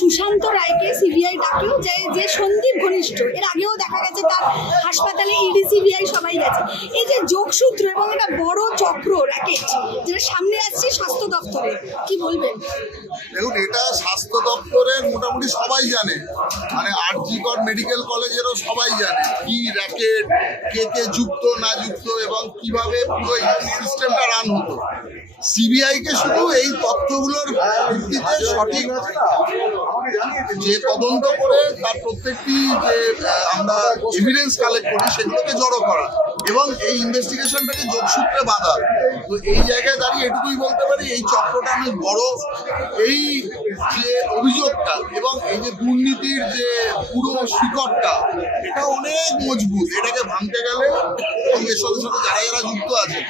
সুশান্ত রায়কে সিবিআই ডাকলো, যে সন্দীপ ঘনিষ্ঠ, এর আগেও দেখা গেছে তার হাসপাতালে ইডি সিবিআই সবাই গেছে। এই যে যোগসূত্র এবং একটা বড় চক্র র্যাকেট যেটা সামনে আসছে স্বাস্থ্য দপ্তরে, কি বলবেন? দেখুন, এটা স্বাস্থ্য দপ্তরের মোটামুটি সবাই জানে, মানে আরজি কর মেডিকেল কলেজেরও সবাই জানে কি র্যাকেট, কে কে যুক্ত না যুক্ত এবং কিভাবে পুরো এই সিস্টেমটা রান হতো। সিবিআই কে শুধু এই তথ্যগুলোর ভিত্তিতে সঠিক যে তদন্ত করে তার প্রত্যেকটি যে আমরা এভিডেন্স কালেক্ট করি সেগুলোকে জড়ো করা এবং এই ইনভেস্টিগেশনটাকে যোগসূত্রে বাঁধা। তো এই জায়গায় দাঁড়িয়ে এটুকুই বলতে পারি, এই চক্রটা অনেক বড়। এই যে অভিযোগটা এবং এই যে দুর্নীতির যে পুরো শিকড়টা, এটা অনেক মজবুত। এটাকে ভাঙতে গেলে এবং এর সাথে সাথে যারা যারা যুক্ত আছে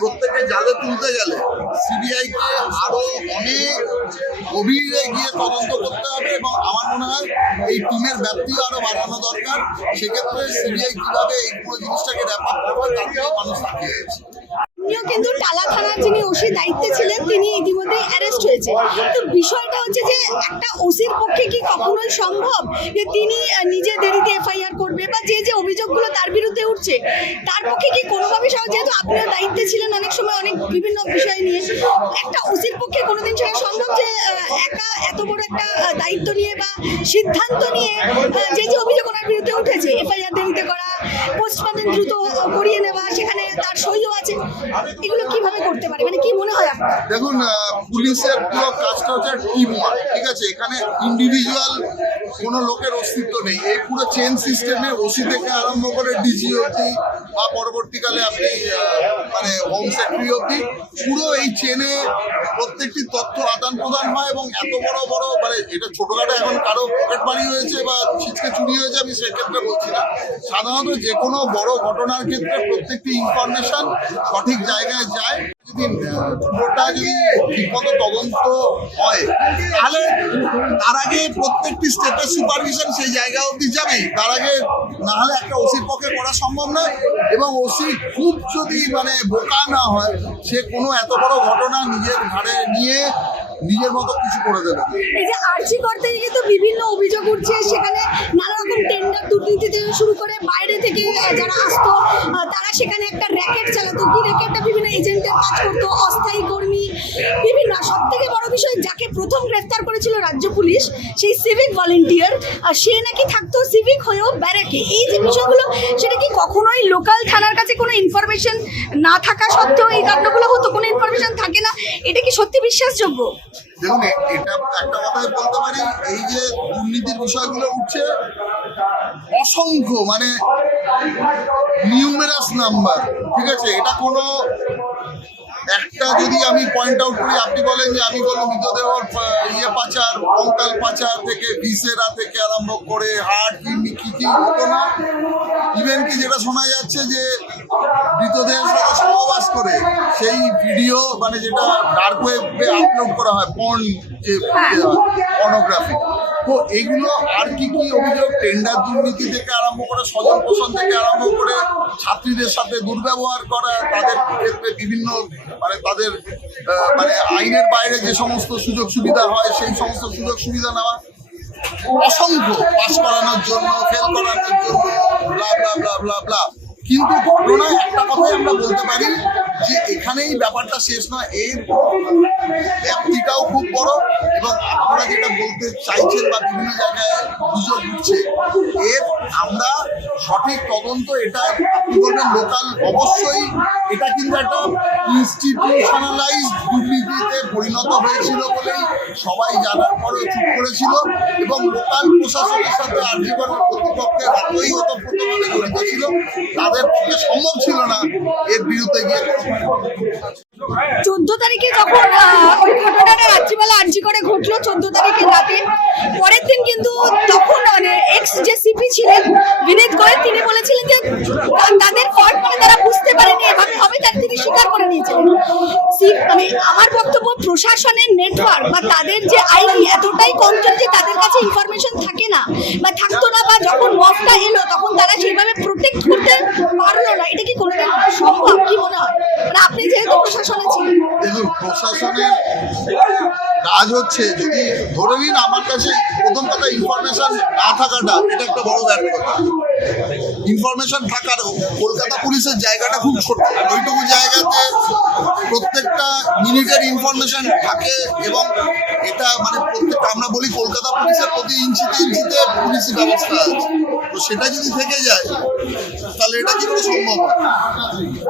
প্রত্যেকে জালে তুলতে গেলে সিবিআই কে আরো অনেক গভীরে গিয়ে তদন্ত করতে হবে এবং আমার মনে হয় এই টিমের ব্যাপ্তিও আরো বাড়ানো দরকার। সেক্ষেত্রে সিবিআই কিভাবে এই পুরো জিনিসটাকে র্যাপ আপ করবে তার জন্য মানুষ তাকিয়ে আছে। কিন্তু টালা থানার যিনি ওসি দায়িত্বে ছিলেন তিনি ইতিমধ্যেই অ্যারেস্ট হয়েছে। তো বিষয়টা হচ্ছে যে একটা ওসির পক্ষে কি কখনোই সম্ভব যে তিনি নিজে দেরিতে এফআইআর করবে বা যে যে অভিযোগগুলো তার বিরুদ্ধে উঠছে তার পক্ষে কি কোনোভাবে সহজ, যেহেতু আপনিও দায়িত্বে ছিলেন অনেক সময় অনেক বিভিন্ন বিষয় নিয়ে, একটা ওসির পক্ষে কোনোদিন সেটা সম্ভব যে একা এত বড় একটা দায়িত্ব নিয়ে বা সিদ্ধান্ত নিয়ে যে যে অভিযোগ ওনার বিরুদ্ধে উঠেছে, এফআইআর দেরিতে করা, পোস্টমর্টেম দ্রুত করিয়ে নেওয়া, সেখানে তার সইও আছে, এগুলো কিভাবে করতে পারে, মানে কি মনে হয় আপনার? দেখুন, পুলিশের পুরো কাজটা হচ্ছে টিম ওয়ার্ক, ঠিক আছে? এখানে ইন্ডিভিজুয়াল কোনো লোকের অস্তিত্ব নেই। এই পুরো চেন সিস্টেমে ওসি থেকে আরম্ভ করে ডিজি অবধি বা পরবর্তীকালে আপনি মানে হোম সেক্রেটারি অবধি পুরো এই চেনে প্রত্যেকটি তথ্য আদান প্রদান হয় এবং এত বড় বড় মানে এটা ছোটখাটো এখন কারো পকেট মারি হয়েছে বা ছিচকে চুরি হয়েছে আমি সেক্ষেত্রে বলছি না। সাধারণত যে কোনো বড় ঘটনার ক্ষেত্রে প্রত্যেকটি ইনফরমেশন সঠিক জায়গায় যায়। যদি পুরোটা যদি ঠিকমতো তদন্ত হয় তাহলে তার আগে প্রত্যেকটি স্টেপের সুপারভিশন সেই জায়গা অবধি যাবেই। তার আগে না হলে একটা ওসির পক্ষে করা সম্ভব নয় এবং ওসি খুব যদি মানে বোকা না হয় সে কোনো এত বড় ঘটনা নিজের ঘাড়ে নিয়ে নিজের মতো কিছু করে দেবে। এই যে আরজি করতে গিয়ে তো বিভিন্ন অভিযোগ উঠছে, সেখানে নানা রকম টেন্ডার দুর্নীতি থেকে শুরু করে বাইরে থেকে যারা আসতো তারা সেখানে একটা র্যাকেট চালাতো, কি র্যাকেটটা বিভিন্ন এজেন্টের কাজ করতো, অস্থায়ী কর্মী বিভিন্ন। সব থেকে বড় বিষয় যাকে প্রথম গ্রেফতার করেছিল রাজ্য পুলিশ, সেই সিভিক ভলেন্টিয়ার, সে নাকি থাকতো সিভিক হয়েও ব্যারাকে। এই যে বিষয়গুলো সেটা কি কখনোই লোকাল থানার কাছে কোনো ইনফরমেশন না থাকা সত্ত্বেও এই কাণ্ডগুলো হতো, কোনো ইনফরমেশন থাকে না, এটা কি সত্যি বিশ্বাসযোগ্য? দেখুন, এটা একটা কথাই বলতে পারি, এই যে দুর্নীতির বিষয়গুলো উঠছে অসংখ্য মানে নিউমেরাস নাম্বার, ঠিক আছে? এটা কোনো একটা যদি আমি পয়েন্ট আউট করি, আপনি বলেন যে আমি বলবো মৃতদেহ পাচার, কঙ্কাল পাচার থেকে ভিসেরা থেকে আরম্ভ করে হার্ট, কিডনি কি কি হতো না। ইভেন কি যেটা শোনা যাচ্ছে যে মৃতদেহের সাথে সহবাস করে সেই ভিডিও মানে যেটা ডার্ক ওয়েবে আপলোড করা হয়, পর্ন যে পর্নোগ্রাফি, তো এগুলো আর কি কি অভিযোগ, টেন্ডার দুর্নীতি থেকে আরম্ভ করে স্বজন পোষণ থেকে আরম্ভ করে ছাত্রীদের সাথে দুর্ব্যবহার করা, তাদের ক্ষেত্রে বিভিন্ন মানে তাদের মানে আইনের বাইরে যে সমস্ত সুযোগ সুবিধা হয় সেই সমস্ত সুযোগ সুবিধা নেওয়া, অসংখ্য পাস করানোর জন্য, ফেল করানোর জন্য, ব্লা ব্লা ব্লা ব্লা ব্লা। কিন্তু ঘটনায় একটা কথাই আমরা বলতে পারি যে এখানেই ব্যাপারটা শেষ নয়, এর ব্যাপ্তিটাও খুব বড় এবং আপনারা যেটা বলতে চাইছেন বা বিভিন্ন জায়গায় অভিযোগ উঠছে, এর আমরা সঠিক তদন্ত, এটা আপনি বলবেন লোকাল, অবশ্যই এটা কিন্তু একটা ইনস্টিটিউশনালাইজড দুর্নীতিতে পরিণত হয়েছিল বলেই সবাই জানার পরেও চুপ করেছিল এবং লোকাল প্রশাসনের সাথে আরজি করের কর্তৃপক্ষের এতই ওতপ্রোতভাবে জড়িত ছিল, তাদের পক্ষে সম্ভব ছিল না এর বিরুদ্ধে গিয়ে 14 তারিখে যখন ওই ঘটনাটা রাত্রিবেলা আরজি করে ঘটলো 14 তারিখে রাতে, পরের দিন কিন্তু তখন মানে এক্স যে সিপি ছিলেন বিনীত গোয়েল, তিনি বলেছিলেন যে তাদের ফল্ট মানে তারা বুঝতে পারেনি এভাবে হবে, তার তিনি স্বীকার করে নিয়েছিলেন। মানে আমার বক্তব্য প্রশাসনের নেটওয়ার্ক বা তাদের যে আইনি এতটাই কমজোর যে তাদের কাছে ইনফরমেশন থাকে না বা থাকতো না, বা যখন মফটা এলো তখন তারা সেইভাবে প্রোটেক্ট করতে পারলো না। এটা কি কোনোদিন সম্ভব, কি মনে হয়? মানে আপনি যেহেতু প্রশাসনে ছিলেন। দেখুন, প্রশাসনের কাজ হচ্ছে, যদি ধরে নিন আমার কাছে প্রথম কথা ইনফরমেশন না থাকাটা এটা একটা বড় ব্যর্থতা। ইনফরমেশন থাকার কলকাতা পুলিশের জায়গাটা খুব ছোট, ওইটুকু জায়গাতে প্রত্যেকটা মিনিটের ইনফরমেশন থাকে এবং এটা মানে প্রত্যেকটা, আমরা বলি কলকাতা পুলিশের প্রতি ইঞ্চিতে ইঞ্চিতে পুলিশি ব্যবস্থা আছে, তো সেটা যদি থেকে যায় তাহলে এটা কি করে সম্ভব হয়?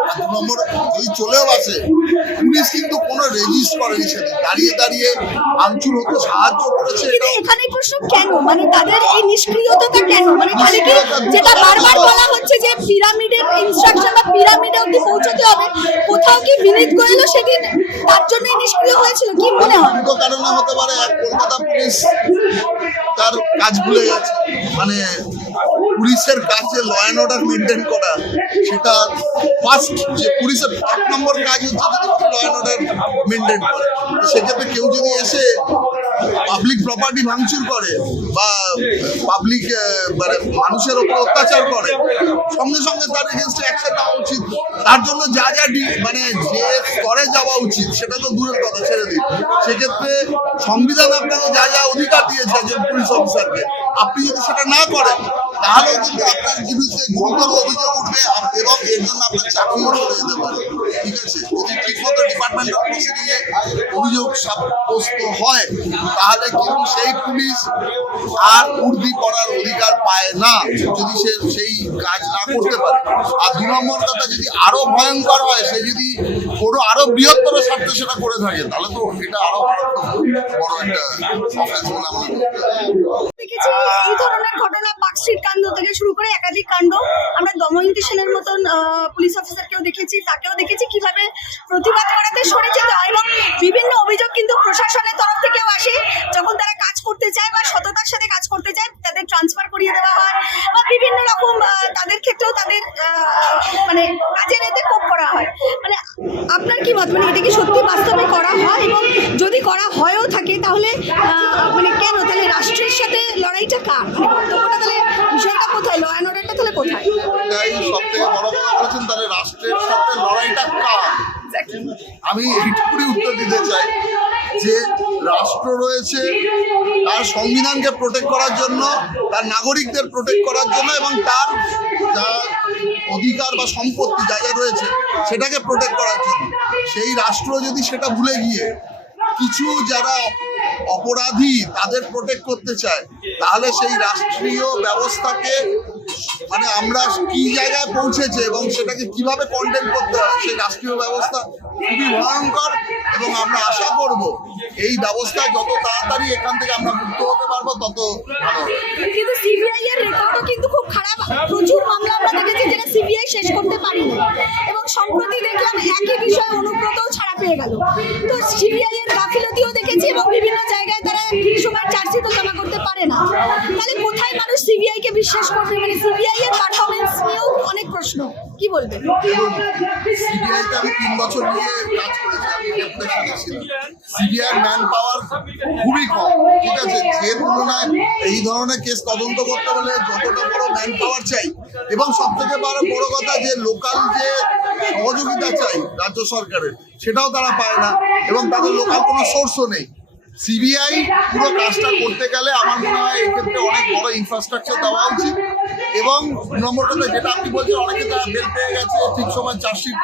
আর 2 নম্বর, যদি চলেও আসে পুলিশ কিন্তু কোনো রেজিস্ট করেনি, সেদিন দাঁড়িয়ে দাঁড়িয়ে ভাঙচুর হতে সাহায্য করেছে। কিন্তু এখানে প্রশ্ন কেন, মানে তাদের এই নিষ্ক্রিয়তা কেন? মানে তাহলে কি যেটা বারবার বলা হচ্ছে যে পিরামিডের ইনস্ট্রাকশন বা পিরামিডে অবধি পৌঁছতে হবে, কোথাও কি বিনীত গোয়েলও সেদিন তার জন্য নিষ্ক্রিয় হয়েছিল, কি মনে হয়? দুটো কারণে হতে পারে। এক, কলকাতা পুলিশ তার কাজ ভুলে গেছে, মানে পুলিশের কাছে ল অ্যান্ড অর্ডার মেনটেন করা, সেটা ফার্স্ট, যে পুলিশের 1 নম্বর কাজ হচ্ছে যদি ল অ্যান্ড অর্ডার মেনটেন করে। সেক্ষেত্রে কেউ যদি এসে পাবলিক প্রপার্টি ভাঙচুর করে বা পাবলিক মানে মানুষের ওপর অত্যাচার করে, সঙ্গে সঙ্গে তার এগেনস্টে অ্যাকশন নেওয়া উচিত। তার জন্য যা যা মানে যে স্তরে যাওয়া উচিত সেটা তো দূরের কথা, ছেড়ে দিন। সেক্ষেত্রে সংবিধান আপনাকে যা যা অধিকার দিয়েছে একজন পুলিশ অফিসারকে, আপনি যদি সেটা না করেন তাহলেও কিন্তু আপনার বিরুদ্ধে গুরুতর অভিযোগ উঠবে এবং এর জন্য আপনার চাকরিও চলে যেতে পারে। ঠিক আছে, যদি ঠিকমতো ডিপার্টমেন্টাল প্রসিডিংয়ে অভিযোগ সাব্যস্ত হয় তাহলে কিন্তু সেই পুলিশ আর উর্দি করার অধিকার পায় না, যদি সে সেই কাজ না করতে পারে। আর 2 নম্বর কথা, যদি আরো ভয়ঙ্কর হয়, সে যদি কোনো আরো বৃহত্তর স্বার্থে সেটা করে থাকে, তাহলে তো এটা আরো বড় একটা অফেন্স বলে আমরা দেখেছি এই ধরনের ঘটনা, পার্কস্ট্রিট কাণ্ড থেকে শুরু করে একাধিক কাণ্ড। আমরা দময়ন্তী সেনের মতন পুলিশ অফিসারকেও দেখেছি, তাকেও দেখেছি কিভাবে প্রতিবাদ করাতে সরে যেতে হয়, এবং বিভিন্ন অভিযোগ কিন্তু প্রশাসনের তরফ থেকেও আসে। যখন তারা কাজ করতে চায় বা সততার সাথে কাজ করতে চায়, তাদের ট্রান্সফার করিয়ে দেওয়া হয় বা বিভিন্ন রকম তাদের ক্ষেত্রেও তাদের মানে কাজের এতে কোপ করা হয়। মানে আপনার কি মত, মানে এটা কি সত্যি বাস্তবে করা হয়? এবং যদি করা হয়ও থাকে তাহলে মানে কেন? তাহলে রাষ্ট্রের সাথে লড়াইটা কার? মানে বক্তব্যটা তাহলে, বিষয়টা কোথায়, ল অ্যান্ড অর্ডারটা তাহলে কোথায়? এটাই সব থেকে বড় কথা বলেছেন, তাহলে রাষ্ট্রের সাথে লড়াইটা কার? আমি এইটুকুই উত্তর দিতে চাই যে রাষ্ট্র রয়েছে তার সংবিধানকে প্রোটেক্ট করার জন্য, তার নাগরিকদের প্রোটেক্ট করার জন্য, এবং তার যা অধিকার বা সম্পত্তি যা যা রয়েছে সেটাকে প্রোটেক্ট করার জন্য। সেই রাষ্ট্র যদি সেটা ভুলে গিয়ে কিছু যারা অপরাধী তাদের প্রোটেক্ট করতে চায়, তাহলে সেই রাষ্ট্রীয় ব্যবস্থাকে মানে আমরা কি জায়গায় পৌঁছেছে এবং সেটাকে কিভাবে কন্টেন করতে হয়, সেই রাষ্ট্রীয় ব্যবস্থা খুবই ভয়ঙ্কর। এবং আমরা আশা করব এই ব্যবস্থা যত তাড়াতাড়ি এখান থেকে আমরা মুক্ত হতে পারবো তত ভালো হবে। কিন্তু সিবিআই এর রেকর্ডও কিন্তু খুব খারাপ, প্রচুর মামলা আমরা দেখেছি যেটা সিবিআই শেষ করতে পারেনি, এবং সম্প্রতি দেখলাম একই বিষয়ে অনুব্রতও ছাড়া পেয়ে গেল। তো সিবিআই এর গাফিলতিও দেখেছি এবং বিভিন্ন জায়গায় তারা ঠিক সময় চার্জশিটও জমা করতে পারে না। তাহলে কোথায় মানুষ সিবিআই কে বিশ্বাস করবে? মানে সিবিআই এর পারফরমেন্স নিয়েও অনেক প্রশ্ন, কি বলবেন? সিবিআইতে আমি 3 বছর নিয়ে কাজ করেছি, আমি ডেপুটেশনে ছিলাম। সিবিআই ম্যান পাওয়ার খুবই কম, ঠিক আছে, যে তুলনায় এই ধরনের কেস তদন্ত করতে হলে যতটা বড় ম্যান পাওয়ার চাই, এবং সব থেকে বড় কথা যে লোকাল যে সহযোগিতা চাই রাজ্য সরকারের, সেটাও তারা পায় না, এবং তাদের লোকাল কোনো সোর্সও নেই। সিবিআই পুরো কাজটা করতে গেলে আমার মনে হয় এক্ষেত্রে অনেক বড় ইনফ্রাস্ট্রাকচার দেওয়া উচিত। এবং 2 নম্বর কথা যেটা আপনি বলছেন, অনেকে তারা বেল পেয়ে গেছে, ঠিক সময় চার্জশিট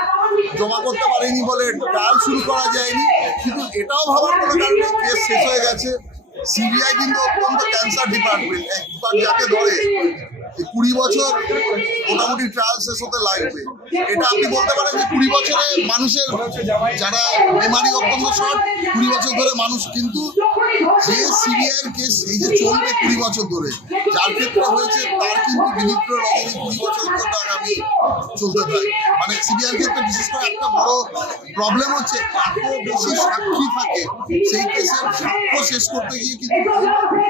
জমা করতে পারেনি বলে ট্রায়াল শুরু করা যায়নি, কিন্তু এটাও ভাবার কোনো কারণে কেস শেষ হয়ে গেছে। সিবিআই কিন্তু অত্যন্ত ক্যান্সার ডিপার্টমেন্ট, একবার যাকে ধরে 20 বছর মোটামুটি ট্রায়াল শেষ হতে লাগবে। এটা আপনি বলতে পারেন যে 20 বছরে মানুষের যারা মেমারি অত্যন্ত শর্ট, 20 বছর ধরে মানুষ, কিন্তু যে সিবিআই এর কেস এই যে চলবে 20 বছর ধরে, যার ক্ষেত্রে হয়েছে তার কিন্তু বিনিত্র রজনী 20 বছর ধরে আগামী চলতে থাকে। মানে সিবিআই ক্ষেত্রে বিশেষ করে একটা বড় প্রবলেম হচ্ছে এত বেশি সাক্ষী থাকে, সেই কেসের সাক্ষ্য শেষ করতে গিয়ে কিন্তু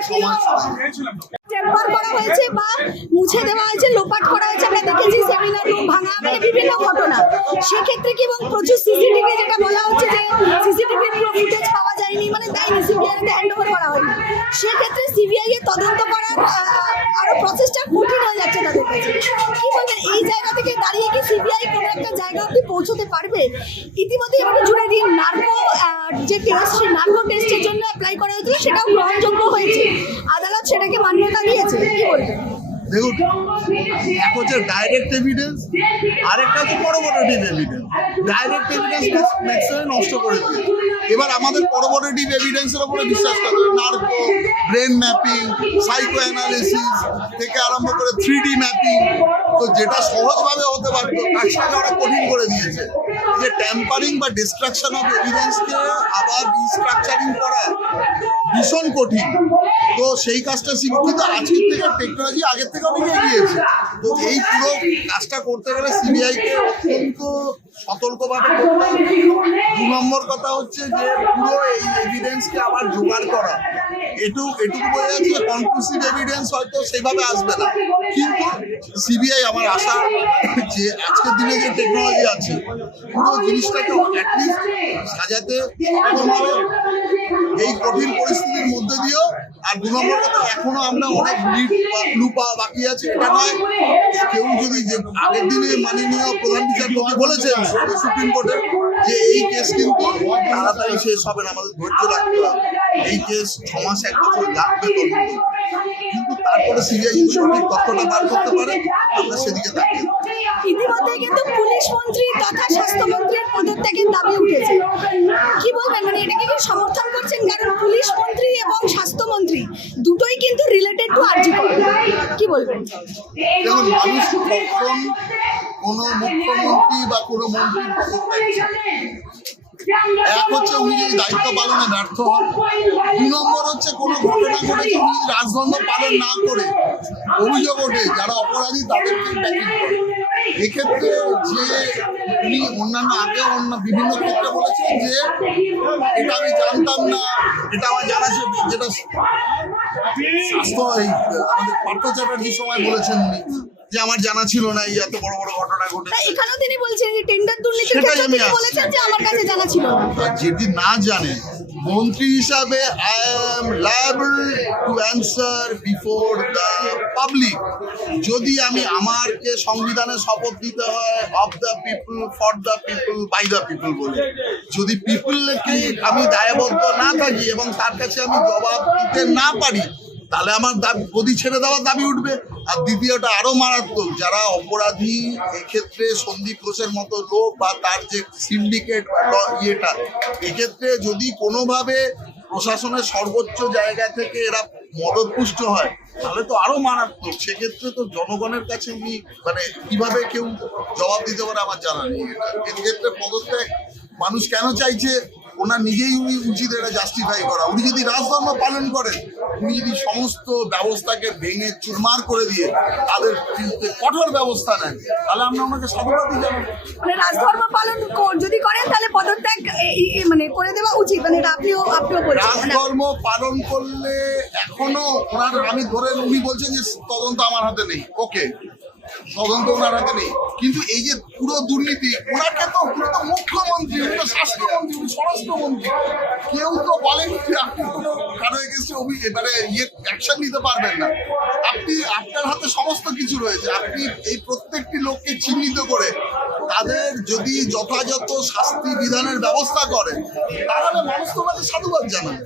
সময় চলে যায়। তোলপাড় করা হয়েছে বা মুছে দেওয়া হয়েছে, লোপাট করা হয়েছে, আমরা দেখেছি সেমিনার রুম ভাঙা, মানে বিভিন্ন ঘটনা। সেক্ষেত্রে কি, এবং প্রচুর সিসিটিভি, যেটা বলা হচ্ছে যে সিসিটিভি পুরো ফুটেজ পাওয়া যায়নি, মানে দেয়নি, সিবিআই তে হ্যান্ড ওভার করা হয়নি। সেক্ষেত্রে সিবিআই এর তদন্ত করার আরো প্রসেসটা কঠিন হয়ে যাচ্ছে তাদের কাছে। কি বলবেন, এই জায়গা থেকে দাঁড়িয়ে কি সিবিআই কোনো একটা জায়গা অব্দি পৌঁছতে পারবে? ইতিমধ্যে একটু জুড়ে দিন, নার্কো যে টেস্ট, সেই নার্কো টেস্টের জন্য অ্যাপ্লাই করা হয়েছিল, সেটাও গ্রহণযোগ্য হয়েছে, আদালত সেটাকে মান্যতা দিয়েছে। কি বলবেন? দেখুন, এক হচ্ছে ডাইরেক্ট এভিডেন্স, আরেকটা হচ্ছে করবোরেটিভ এভিডেন্স। ডাইরেক্ট এভিডেন্স ম্যাক্সিমাম নষ্ট করে দিয়েছে। এবার আমাদের করবোরেটিভ এভিডেন্সের উপরে বিশ্বাস করতে হবে। Narco, brain mapping, psycho analysis থেকে আরম্ভ করে 3D ম্যাপিং, তো যেটা সহজভাবে হতে পারতো তার সাথে অনেক কঠিন করে দিয়েছে। যে ট্যাম্পারিং বা ডিস্ট্রাকশন অফ এভিডেন্সকে আবার রিস্ট্রাকচারিং করা ভীষণ কঠিন। তো সেই কাজটা কিন্তু আজকের থেকে টেকনোলজি আগের থেকে অনেক এগিয়েছে। তো এই পুরো কাজটা করতে গেলে সিবিআইকে অত্যন্ত সতর্কভাবে করতে হবে। 2 নম্বর কথা হচ্ছে যে পুরো এই এভিডেন্সকে আবার জোগাড় করা। এটুকু বোঝা যাচ্ছে কনক্লুসিভ এভিডেন্স হয়তো সেভাবে আসবে না, কিন্তু সিবিআই, আমার আশা যে আজকের দিনে যে টেকনোলজি আছে পুরো জিনিসটাকে অ্যাটলিস্ট সাজাতে সক্ষম হবে এই কঠিন পরিস্থিতির মধ্যে দিয়েও। আর 2 নম্বর কথা, এখনো আমরা অনেক ক্লু পাওয়া বাকি আছে। এটা নয় কেউ যদি, যে আগের দিনে মাননীয় প্রধান বিচারপতি বলেছেন সুপ্রিম কোর্টে যে এই কেস কিন্তু তাড়াতাড়ি শেষ হবে না, আমাদের ধৈর্য রাখতে হবে, এই কেস 6 মাস 1 বছর লাগবে তদন্ত, কিন্তু তারপরে সিবিআই যদি সঠিক তথ্যটা বার করতে পারে আমরা সেদিকে তাকিয়ে। ইতিমধ্যে কিন্তু পুলিশ মন্ত্রী তথা স্বাস্থ্যমন্ত্রীর পদত্যাগের দাবি উঠেছে। কি বলবেন, মানে এটাকে কি সমর্থন করছেন? কারণ পুলিশ মন্ত্রী এবং স্বাস্থ্যমন্ত্রী দুটোই কিন্তু রিলেটেড টু আরজি কর। কি বলবেন? দেখুন, মানুষ কখন কোনো মুখ্যমন্ত্রী বা কোনো মন্ত্রীর পদত্যাগ চায়। এক হচ্ছে উনি যদি দায়িত্ব পালনে ব্যর্থ হন, 2 নম্বর হচ্ছে কোনো ঘটনা ঘটেছে উনি যদি রাজধর্ম পালন না করে অভিযোগ ওঠে যারা অপরাধী তাদেরকে ট্যাকেল করে। এক্ষেত্রে যে উনি অন্যান্য বিভিন্ন ক্ষেত্রে বলেছেন যে এটা আমি জানতাম না, এটা আমার জানা ছিল, যেটা স্বাস্থ্য আমাদের পার্থ চ্যাটার্জির সময় বলেছেন উনি যে আমার জানা ছিল না এই এত বড় বড় ঘটনা ঘটেছে। এখানেও তিনি বলছেন যে টেন্ডার দুর্নীতির সেটাই ক্ষেত্রে আমি তিনি বলেছেন যে আমার কাছে জানা ছিল না। যদি না জানেন, মন্ত্রী হিসাবে I am liable to answer before the public. যদি আমি আমাকে সংবিধানে শপথ দিতে হয় of the people, for the people, by the people বলে, যদি পিপলকে আমি দায়বদ্ধ না থাকি এবং তার কাছে আমি জবাব দিতে না পারি, তাহলে আমার গদি ছেড়ে দেওয়ার দাবি উঠবে। আর দ্বিতীয়টা আরো মারাত্মক, যারা অপরাধী এক্ষেত্রে সন্দীপ ঘোষের মতো লোক বা তার যে সিন্ডিকেট ইয়েটা, এক্ষেত্রে যদি কোনোভাবে প্রশাসনের সর্বোচ্চ জায়গা থেকে এরা মদতপুষ্ট হয় তাহলে তো আরো মারাত্মক। সেক্ষেত্রে তো জনগণের কাছে উনি মানে কিভাবে কেউ জবাব দিতে পারে আমার জানা নেই। এক্ষেত্রে পদত্যাগ মানুষ কেন চাইছে, ওনার নিজেই উনি উচিত এটা জাস্টিফাই করা। উনি যদি রাজধর্ম পালন করেন, উনি যদি সমস্ত ব্যবস্থাকে ভেঙে চুরমার করে দিয়ে তাদের বিরুদ্ধে কঠোর ব্যবস্থা নেন, তাহলে আমরা ওনাকে সাধুবাদই জানাবো। মানে রাজধর্ম পালন যদি করেন তাহলে পদত্যাগ মানে করে দেওয়া উচিত, মানে এটা আপনিও বলছেন। রাজধর্ম পালন করলে এখনো ওনার, আমি ধরেন উনি বলছেন যে তদন্ত আমার হাতে নেই, ওকে, তদন্ত ওনার হাতে নেই, কিন্তু এই যে পুরো দুর্নীতি, ওনাকে তো উনি তো মুখ্যমন্ত্রী, উনি তো স্বাস্থ্যমন্ত্রী, উনি স্বরাষ্ট্রমন্ত্রী, কেউ তো বলেন যে আপনি কোনো কারো এগেইনস্টে মানে অ্যাকশন নিতে পারবেন না। আপনি, আপনার হাতে সমস্ত কিছু রয়েছে, আপনি এই প্রত্যেকটি লোককে চিহ্নিত করে তাদের যদি যথাযথ শাস্তি বিধানের ব্যবস্থা করেন, তাহলে মানুষ তোমাকে সাধুবাদ জানাবে।